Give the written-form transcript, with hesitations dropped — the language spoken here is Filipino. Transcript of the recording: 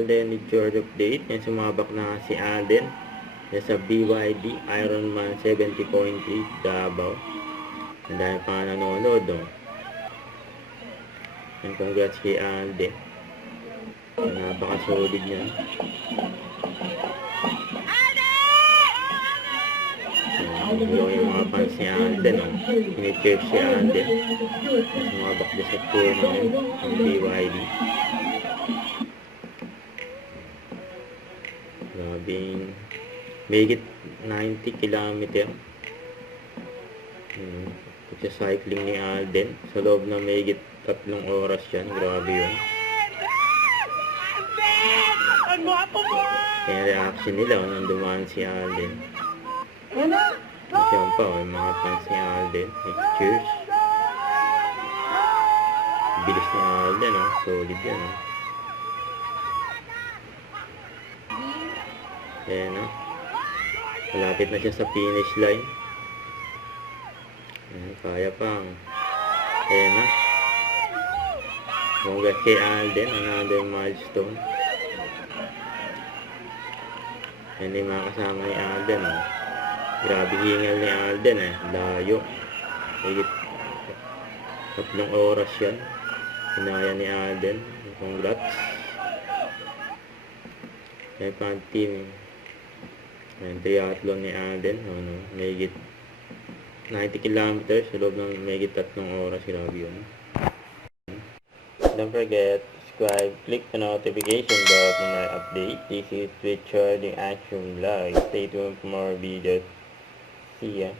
Alden with short update. Yan, sumabak na si Alden. Yan sa BYD Ironman 70.3 Davao. Ang dahil pa nga nanonood, oh. And congrats kay Alden. Napaka-solid niya. Yung mga fans ni Alden, oh. Pinicheer si Alden. Sumabak din sa tournament ng BYD. Grabing mahigit 90 km. Pagsa-cycling ni Alden sa loob na mahigit 3 oras yan. Grabe yun. Kaya reaction nila nang dumaan si Alden. Yan pa, yung mga fans ni Alden. Cheers. Bilis ni Alden, oh. Solid yan, oh. Ayan, oh. Malapit na siya sa finish line. Ayan, kaya pang. Ayan, oh. Congrats kay Alden. Another milestone. Ayan yung mga kasama ni Alden, oh. Grabe hingal ni Alden, eh. Layo. Higit 3 oras yan. Kinaya ni Alden. Congrats. Ayan pa ang team. Ayan, triathlon ni Alden. May higit 90 kilometers sa loob ng may higit 3 oras. Grabe yun. Don't forget, subscribe, click the notification bell for my update. This is Twitch Charging Action Vlog. Stay tuned for more videos. See ya.